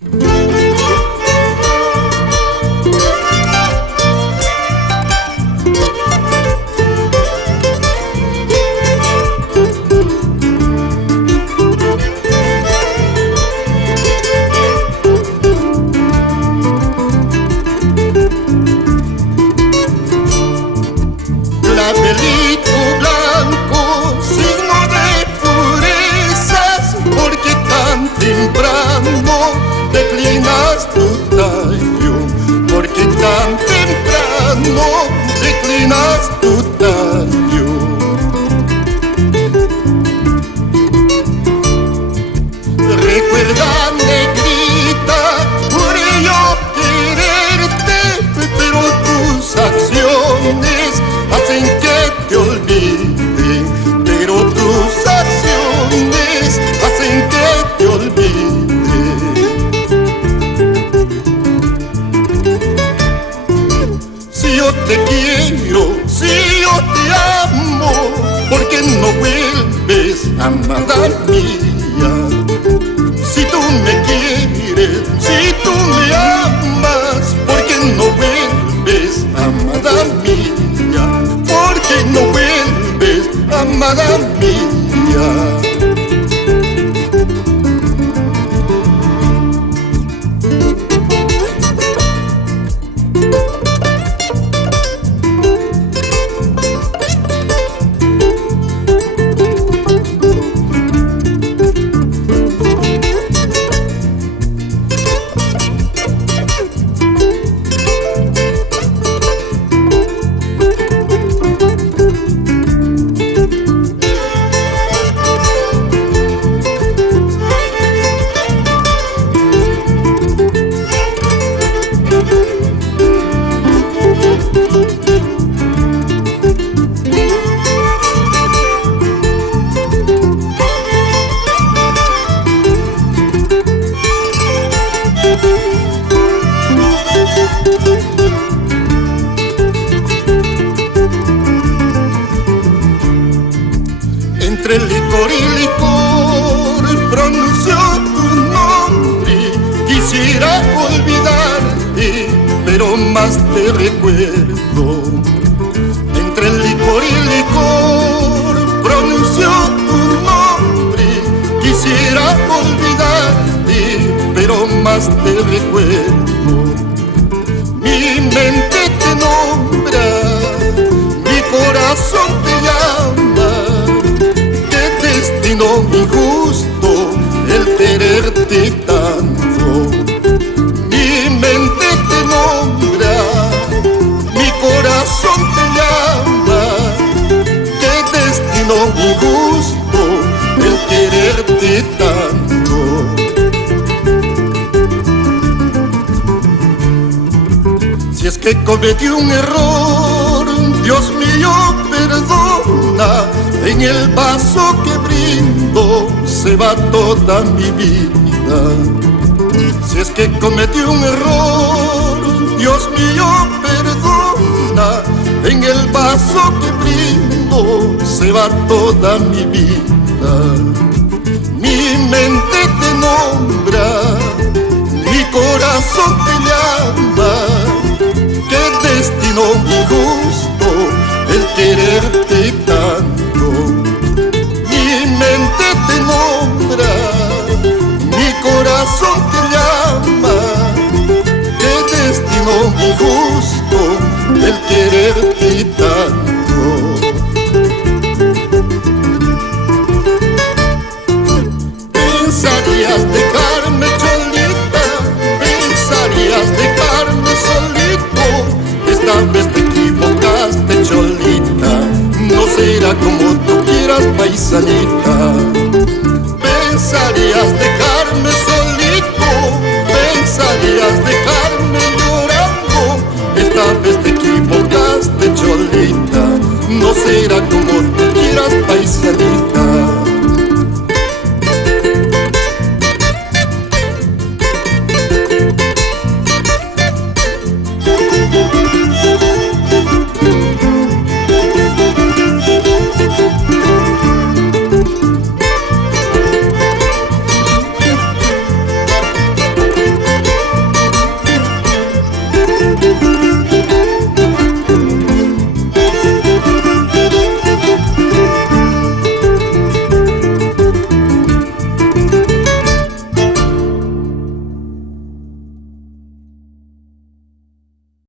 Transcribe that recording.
Clavelito blanco, signo de purezas, porque tan temprano declinas tu tallo, porque tan temprano declinas tu tallo. Recuerda, negrita, por yo quererte, pero tus acciones hacen que te olvide, pero tus acciones hacen que te olvide. Si yo te quiero, si yo te amo, ¿por qué no vuelves, amada mía? Si tú me quieres, si tú me amas, ¿por qué no vuelves, amada mía? ¿Por qué no vuelves, amada mía? Entre licor y licor pronunció tu nombre. Quisiera olvidarte, pero más te recuerdo. Entre licor y licor pronunció tu nombre. Quisiera olvidarte, pero más te recuerdo. Mi mente te nombra, mi corazón te llama. Destino injusto el quererte tanto. Mi mente te nombra, mi corazón te llama. Qué destino injusto el quererte tanto. Si es que cometí un error, Dios mío, perdona. En el vaso que brindo se va toda mi vida. Si es que cometí un error, Dios mío, perdona. En el vaso que brindo se va toda mi vida. Mi mente te nombra, mi corazón te llama. Qué destino injusto el quererte tanto. Mi mente te nombra, mi corazón te llama. Qué destino injusto el quererte tanto. Pensarías dejarme cholita, pensarías dejarme solito. Esta vez te equivocaste, cholita. No será como tú quieras, paisanita.